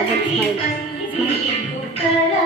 మహాలక్ష్మి తల్లి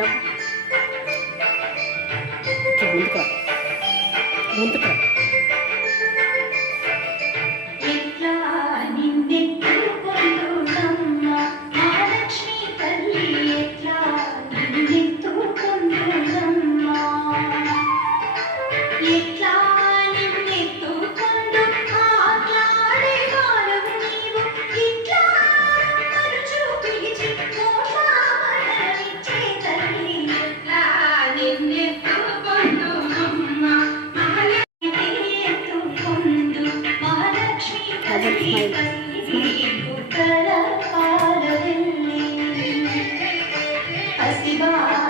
వినవు ముందుకు రా. ముందుకు double smile. smile.